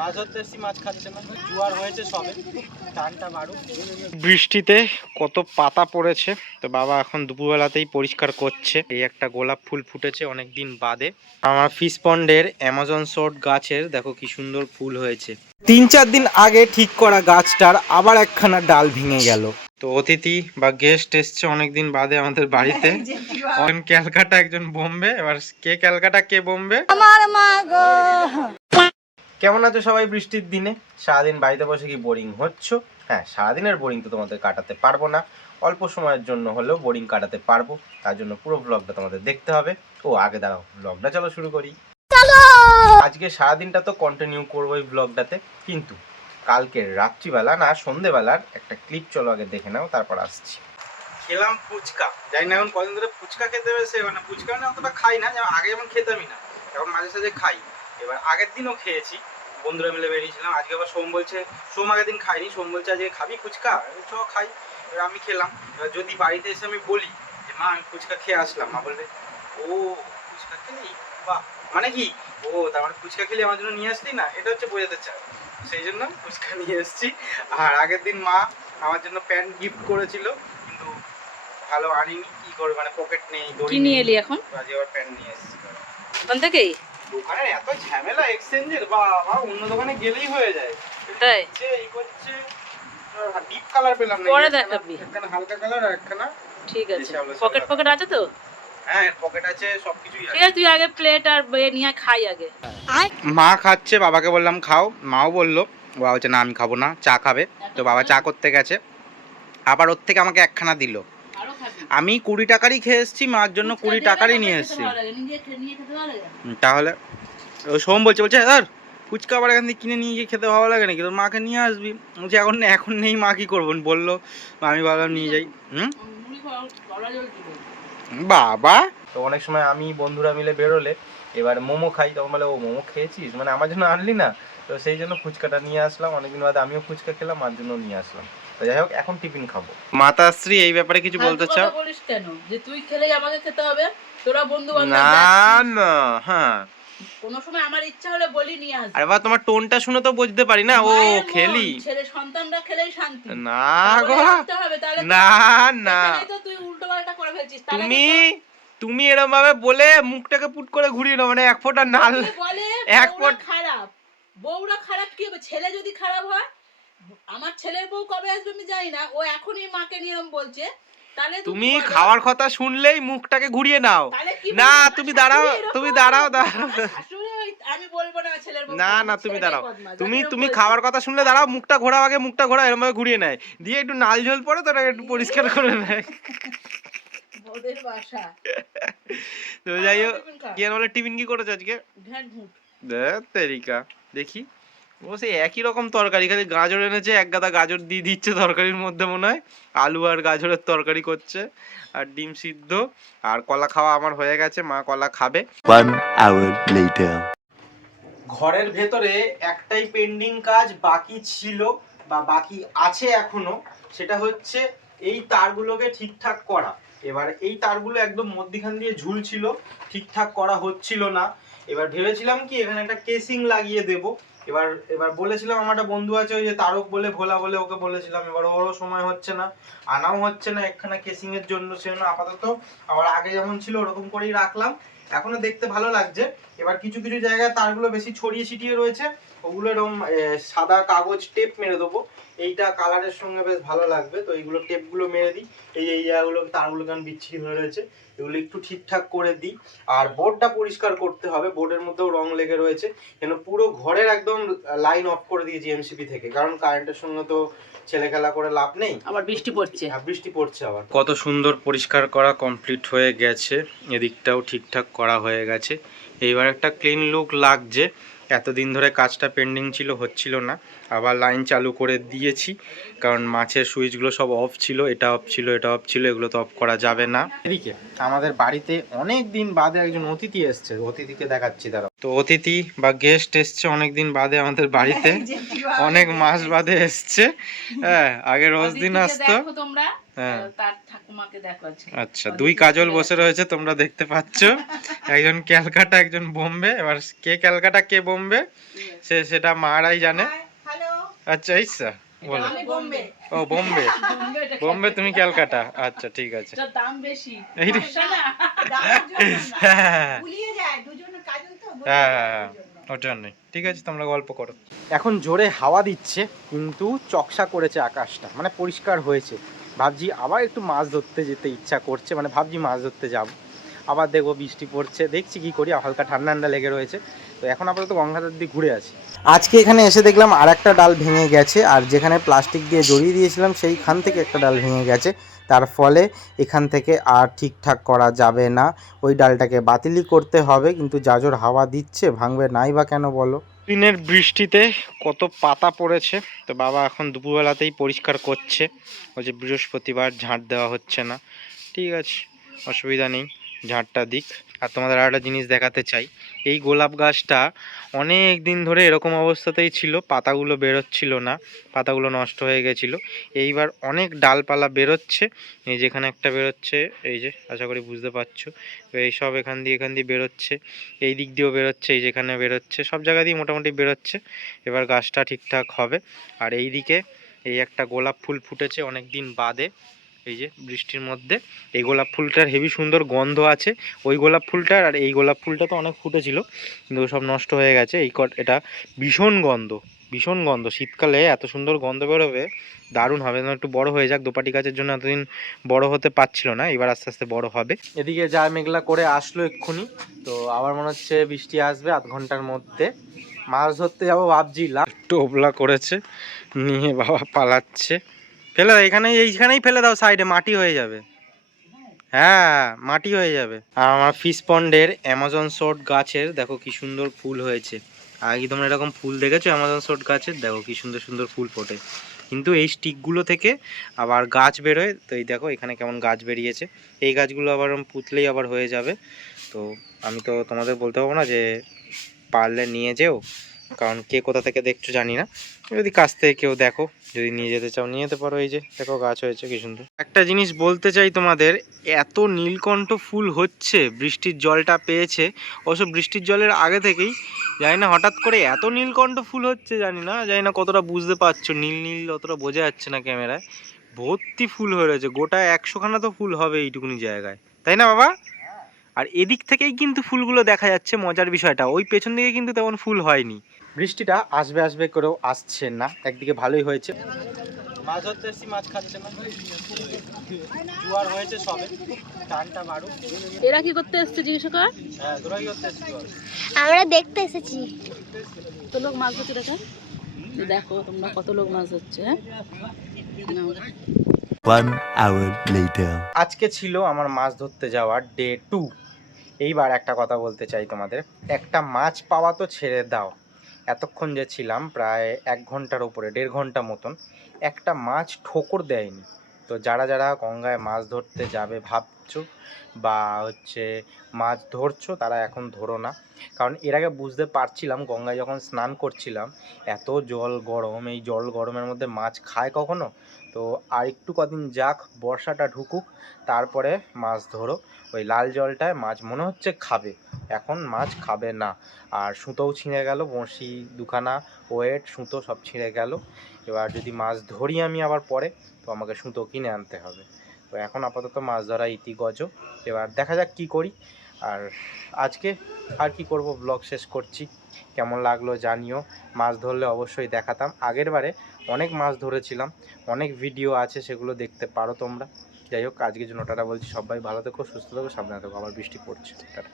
মাছ ধরতে এসছি, মাছ খাচ্ছে না, জোয়ার হয়েছে সবে, টানটা বাড়ুক। বৃষ্টিতে কত পাতা পড়েছে, তো বাবা এখন দুপুরবেলাতেই পরিষ্কার করছে। এই একটা গোলাপ ফুল ফুটেছে অনেকদিন বাদে। আমার ফিশ পন্ডের অ্যামাজন শর্ট গাছের দেখো কি সুন্দর ফুল হয়েছে। 3-4 দিন আগে ঠিক করা গাছটার আবার একখানা ডাল ভেঙে গেল। তো অতিথি বা গেস্ট এসছে অনেকদিন বাদে আমাদের বাড়িতে। একজন ক্যালকাটা, একজন বোম্বে। এবার কে ক্যালকাটা কে বোম্বে। আমার মা গো। কেমন আছো সবাই বৃষ্টির দিনে? সারাদিন বাড়িতে বসে কি বোরিং হচ্ছ? হ্যাঁ, সারাদিনের বোরিং তো তোমাদের কাটাতে পারবো না, অল্প সময়ের জন্য হলেও বোরিং কাটাতে পারবো। তার জন্য পুরো ব্লগটা তোমাদের দেখতে হবে। ও আগে দাঁড়াও, ব্লগটা চলো শুরু করি। আজকে সারাদিনটা তো কন্টিনিউ করবো এই ব্লগটাতে, কিন্তু কালকের রাত্রিবেলা না সন্ধেবেলার একটা ক্লিপ চলো আগে দেখে নাও, তারপর আসছি। খেলাম ফুচকা, জানি না এখন কদিন ধরে ফুচকা খেতে হয়েছে। মানে ফুচকা মানে অতটা খাই না, যেমন আগে যেমন খেতামই না, এখন মাঝে সাঝে খাই। এবার আগের দিনও খেয়েছি, বন্ধুরা মিলে বেরিয়েছিলাম। আজকে আবার সোম বলছে, সোম আগের দিন খাইনি, সোম বলছে আজকে খাবি ফুচকা, চ খাই। এবার আমি খেলাম। এবার যদি বাড়িতে এসে আমি বলি যে মা আমি ফুচকা খেয়ে আসলাম, মা বলবে ও ফুচকা খেলি, বাহ, মানে কি ও তার মানে ফুচকা খেলে আমার জন্য নিয়ে আসলি না, এটা হচ্ছে বোঝাতে চায়। সেই জন্য ফুচকা নিয়ে এসেছি। আর আগের দিন মা আমার জন্য প্যান্ট গিফট করেছিল, কিন্তু ভালো আনিনি, কি করবে, মানে পকেট নেই, কি নিয়ে এলি এখন? আজকে আবার প্যান্ট নিয়ে এসেছি। ওখান থেকেই দোকানের এত ঝামেলা এক্সচেঞ্জের, বাবা অন্য দোকানে গেলেই হয়ে যায়। তাই এই করছে ডিপ কালার পেলাম না, পরে দেখাবি। একখানা হালকা কালার আর একখানা। ঠিক আছে, পকেট পকেট আছে তো? হ্যাঁ পকেট আছে, সবকিছুই আছে। ঠিক আছে, তুই আগে প্লেট আর এ নিয়ে খাই আগে। মা খাচ্ছে, বাবাকে বললাম খাও, মাও বললো, বাবা বলছে না আমি খাবো না, চা খাবে। তো বাবা চা করতে গেছে, আবার ওর থেকে আমাকে একখানা দিল। আমি 20 টাকারই খেয়ে এসেছি, মার জন্য 20 টাকারই নিয়ে এসেছি। তাহলে ও সোম বলছে ধর ফুচকা আবার এখান থেকে কিনে নিয়ে গিয়ে খেতে ভালো লাগে নাকি, তোর মাকে নিয়ে আসবি। বলছি এখন নেই মা, কি করবো বললো, আমি ভাবলাম নিয়ে যাই। বাবা তো অনেক সময় আমি বন্ধুরা মিলে বেরোলে এবার মোমো খাই, তখন বলে ও মোমো খেয়েছিস, মানে আমার জন্য আনলি না, তো সেই জন্য ফুচকাটা নিয়ে আসলাম। অনেকদিন বাদে আমিও ফুচকা খেলাম, মার জন্য নিয়ে আসলাম। তো যাই হোক এখন টিফিন খাবো। মাতাশ্রী এই ব্যাপারে কিছু বলতে চাও? বলিস কেন যে তুই খেলেই আমাকে খেতে হবে? তোরা বন্ধু বান্ধব না না, হ্যাঁ কোনো সময় আমার ইচ্ছা হলে বলি নিয়ে আসবি। আরে বাবা তোমার টোনটা শুনে তো বুঝতে পারি না, ও খেলি ছেলে সন্তানরা খেলেই শান্তি। না গো, না না, তুই উল্টো পাল্টা করে ফেলছিস। তুমি এরকম ভাবে বলে মুখটাকে পুট করে ঘুরিয়ে নাও, মানে এক ফোঁটা নাল বলে এক ফোঁটা খারাপ। বউরা খারাপ কি হবে? ছেলে যদি খারাপ হয়, আমার ছেলের বউ কবে আসবে আমি জানি না, ও এখনই মাকে নিয়ে এরকম বলছে। তাহলে তুমি খাওয়ার কথা শুনলেই মুখটাকে ঘুরিয়ে নাও। না তুমি দাঁড়াও, আমি বলবো না ছেলের বউ। না না তুমি দাঁড়াও, তুমি খাওয়ার কথা শুনলে দাঁড়াও, মুখটা ঘোরাও আগে, মুখটা ঘোরা এরকম ভাবে ঘুরিয়ে নেয়, দিয়ে একটু নাল ঝোল পড়ে তোরা একটু পরিষ্কার করে নেয়। ওদের বাসা। তো যাই হোক, কি বলে টিফিন কি করেছে আজকে? তেরিকা দেখি, ও সেই একই রকম তরকারি, খালি গাজর এনেছে, এক গাদা গাজর দিয়ে দিচ্ছে তরকারির মধ্যে, মনে হয় আলু আর গাজরের তরকারি করছে, আর ডিম সিদ্ধ, আর কলা খাওয়া আমার হয়ে গেছে, মা কলা খাবে। 1 hour later. ঘরের ভেতরে একটাই পেন্ডিং কাজ বাকি ছিল বা বাকি আছে এখনো, সেটা হচ্ছে এই তারগুলোকে ঠিকঠাক করা। এবার এই তারগুলো একদম মধ্যখান দিয়ে ঝুলছিল, ঠিকঠাক করা হচ্ছিল না। এবার ভেবেছিলাম কি এখানে একটা কেসিং লাগিয়ে দেব। এবার বলেছিলাম, আমার একটা বন্ধু আছে ওই যে তারক বলে, ভোলা বলে, ওকে বলেছিলাম। এবার ওরও সময় হচ্ছে না, আনাও হচ্ছে না একখানা কেসিং এর জন্য, সেজন্য আপাতত আবার আগে যেমন ছিল ওরকম করেই রাখলাম, এখনো দেখতে ভালো লাগছে। এবার কিছু কিছু জায়গায় তারগুলো বেশি ছড়িয়ে ছিটিয়ে রয়েছে, ওগুলো এরকম সাদা কাগজ টেপ মেরে দেবো, এইটা কালারের সঙ্গে বেশ ভালো লাগবে। তো এইগুলো টেপগুলো মেরে দিই, এই জায়গাগুলো তারগুলো কেমন বিচ্ছিরি হয়ে রয়েছে, এগুলো একটু ঠিকঠাক করে দিই। আর বোর্ডটা পরিষ্কার করতে হবে, বোর্ডের মধ্যেও রং লেগে রয়েছে, কেন পুরো ঘরের একদম লাইন অফ করে দিয়েছি এমসিপি থেকে, কারণ কারেন্টের সঙ্গে তো ছেলে খেলা করে লাভ নেই, আবার বৃষ্টি পড়ছে। বৃষ্টি পড়ছে আবার। কত সুন্দর পরিষ্কার করা কমপ্লিট হয়ে গেছে, এদিকটাও ঠিকঠাক করা হয়ে গেছে, এইবার একটা ক্লিন লুক লাগছে। এতদিন ধরে কাজটা পেন্ডিং ছিল, হচ্ছিল না, আবার লাইন চালু করে দিয়েছি, কারণ মাছের সুইচগুলো সব অফ ছিল, এটা অফ ছিল, এটা অফ ছিল, এগুলো তো অফ করা যাবে না। এদিকে আমাদের বাড়িতে অনেক দিন বাদে একজন অতিথি এসছে, অতিথিকে দেখাচ্ছি দাঁড়াও। তো অতিথি বা গেস্ট এসছে অনেকদিন বাদে আমাদের বাড়িতে, অনেক মাস বাদে এসছে। হ্যাঁ আগে রোজ দিন আসতো, হ্যাঁ তার ঠাকুমাকে দেখো আজকে। আচ্ছা, দুই কাজল বসে রয়েছে তোমরা দেখতে পাচ্ছ, একজন ক্যালকাটা একজন বোম্বে। এবার কে ক্যালকাটা কে বোম্বে সেটা মারাই জানে। আচ্ছা ইচ্ছা বলো। আমি বোম্বে। ও বোম্বে, বোম্বে তুমি ক্যালকাটা, আচ্ছা ঠিক আছে। যার দাম বেশি এই রে। বুঝছো না? হ্যাঁ হ্যাঁ ওর জন্যই। ঠিক আছে তোমরা গল্প করো। এখন জোরে হাওয়া দিচ্ছে কিন্তু চকসা করেছে আকাশটা, মানে পরিষ্কার হয়েছে। ভাবছি আবার একটু মাছ ধরতে যেতে ইচ্ছা করছে, মানে ভাবছি মাছ ধরতে যাব, আবার দেখবো বৃষ্টি পড়ছে, দেখছি কি করি। হালকা ঠান্ডা ঠান্ডা লেগে রয়েছে। তো এখন আপাতত গঙ্গাধার দিয়ে ঘুরে আসি। আজকে এখানে এসে দেখলাম আর একটা ডাল ভেঙে গেছে, আর যেখানে প্লাস্টিক দিয়ে জড়িয়ে দিয়েছিলাম সেইখান থেকে একটা ডাল ভেঙে গেছে। তার ফলে এখান থেকে আর ঠিকঠাক করা যাবে না, ওই ডালটাকে বাতিলই করতে হবে। কিন্তু যা জোর হাওয়া দিচ্ছে, ভাঙবে নাই বা কেন বলো। দিনের বৃষ্টিতে কত পাতা পড়েছে, তো বাবা এখন দুপুরবেলাতেই পরিষ্কার করছে। ওই যে বৃহস্পতিবার ঝাঁট দেওয়া হচ্ছে না, ঠিক আছে অসুবিধা নেই, ঝাঁটটা দিক। আর তোমাদের আর একটা জিনিস দেখাতে চাই, এই গোলাপ গাছটা অনেক দিন ধরে এরকম অবস্থাতেই ছিল, পাতাগুলো বেরোচ্ছিল না, পাতাগুলো নষ্ট হয়ে গেছিলো। এইবার অনেক ডালপালা বেরোচ্ছে, এই যেখানে একটা বেরোচ্ছে, এই যে আশা করি বুঝতে পারছো, এই সব এখান দিয়ে বেরোচ্ছে, এই দিক দিয়েও বেরোচ্ছে, এই যেখানে বেরোচ্ছে, সব জায়গা দিয়ে মোটামুটি বেরোচ্ছে। এবার গাছটা ঠিকঠাক হবে। আর এই দিকে এই একটা গোলাপ ফুল ফুটেছে অনেক দিন বাদে, এই যে বৃষ্টির মধ্যে। এই গোলাপ ফুলটার হেভি সুন্দর গন্ধ আছে, ওই গোলাপ ফুলটার আর এই গোলাপ ফুলটা তো অনেক ফুটেছিল কিন্তু সব নষ্ট হয়ে গেছে। এটা ভীষণ গন্ধ, ভীষণ গন্ধ। শীতকালে এত সুন্দর গন্ধ বেরোবে, দারুণ হবে। একটু বড় হয়ে যাক, দোপাটি গাছের জন্য এতদিন বড় হতে পারছিল না, এবার আস্তে আস্তে বড় হবে। এদিকে যা মেঘলা করে আসলো এক্ষুনি, তো আবার মনে হচ্ছে বৃষ্টি আসবে আধ ঘন্টার মধ্যে। মাছ ধরতে যাবো ভাবছি, টোপলা করেছে নিয়ে বাবা পালাচ্ছে। ফেলে দাও এখানে, এইখানেই ফেলে দাও, সাইডে মাটি হয়ে যাবে। হ্যাঁ মাটি হয়ে যাবে। আর আমার ফিশ পন্ডের অ্যামাজন শর্ট গাছের দেখো কি সুন্দর ফুল হয়েছে। আগে তোমরা এরকম ফুল দেখেছো অ্যামাজন শর্ট গাছের? দেখো কি সুন্দর সুন্দর ফুল ফোটে, কিন্তু এই স্টিকগুলো থেকে আবার গাছ বেরোয়। তো এই দেখো এখানে কেমন গাছ বেরিয়েছে, এই গাছগুলো আবার পুঁতলেই আবার হয়ে যাবে। তো আমি তো তোমাদের বলতে পারবো না যে পারলে নিয়ে যেও, কারণ কে কোথা থেকে দেখছো জানি না। যদি কাছ থেকে কেউ দেখো, যদি নিয়ে যেতে চাও নিয়ে যেতে পারো। এই যে দেখো গাছ হয়েছে কি সুন্দর। একটা জিনিস বলতে চাই তোমাদের, এত নীলকণ্ঠ ফুল হচ্ছে, বৃষ্টির জলটা পেয়েছে, অবশ্য বৃষ্টির জলের আগে থেকেই, জানি না হঠাৎ করে এত নীলকণ্ঠ ফুল হচ্ছে, জানি না কতটা বুঝতে পারছো, নীল নীল অতটা বোঝা যাচ্ছে না ক্যামেরায়। ভর্তি ফুল হয়ে রয়েছে, গোটা 100খানা তো ফুল হবে এইটুকুনি জায়গায়, তাই না বাবা? আর এদিক থেকেই কিন্তু ফুলগুলো দেখা যাচ্ছে। মজার বিষয়টা ওই পেছন দিকে কিন্তু তেমন ফুল হয়নি। বৃষ্টিটা আসবে আসবে করেও আসছে না, একদিকে ভালোই হয়েছে। মাছ ধরতে এসেছি, মাছ খাচ্ছে না, জোয়ার হয়েছে সবে, টানটা মারু। এরা কি করতে এসছে জিজ্ঞেস কর? হ্যাঁ তোরা কি করতে এসেছিস? আমরা দেখতে এসেছি। কত লোক মাছ ধরছে দেখো, দেখো তোমরা কত লোক মাছ ধরছে। হ্যাঁ 1 hour later. আজকে ছিল আমার মাছ ধরতে যাওয়ার ডে 2। এইবার একটা কথা বলতে চাই তোমাদের, একটা মাছ পাওয়া তো ছেড়ে দাও, এতক্ষণ যে ছিলাম প্রায় 1 ঘন্টার উপরে, 1.5 ঘন্টা মতন, একটা মাছ ঠোকর দেয়নি। তো যারা যারা গঙ্গায় মাছ ধরতে যাবে ভাবছো বা মাছ ধরছো, তারা এখন ধরো না। কারণ এর আগে বুঝতে পারছিলাম, গঙ্গায় যখন স্নান করছিলাম, এত জল গরম, এই জল গরমের মধ্যে মাছ খায় কখনো? তো আর একটু কদিন যাক, বর্ষাটা ঢুকুক, তারপরে মাছ ধরো। ওই লাল জলটায় মাছ মনে হচ্ছে খাবে, এখন মাছ খাবে না। আর সুতোও ছিঁড়ে গেল, বঁড়শি দুখানা, ওয়েট, সুতো সব ছিঁড়ে গেল। এবার যদি মাছ ধরি আমি আবার পরে, তো আমাকে সুতো কিনে আনতে হবে। তো এখন আপাতত মাছ ধরা ইতিগজ, এবার দেখা যাক কি করি। আর আজকে আর কি করব, ব্লগ শেষ করছি। কেমন লাগলো জানিও, মাছ ধরলে অবশ্যই দেখাতাম। আগের বারে অনেক মাছ ধরেছিলাম, অনেক ভিডিও আছে, সেগুলো দেখতে পারো তোমরা। যাই হোক, আজকের জন্য টাটা বলছি, সবাই ভালো থেকো, সুস্থ থেকো, সাবধানে থেকো। আবার বৃষ্টি পড়ছে, টাটা।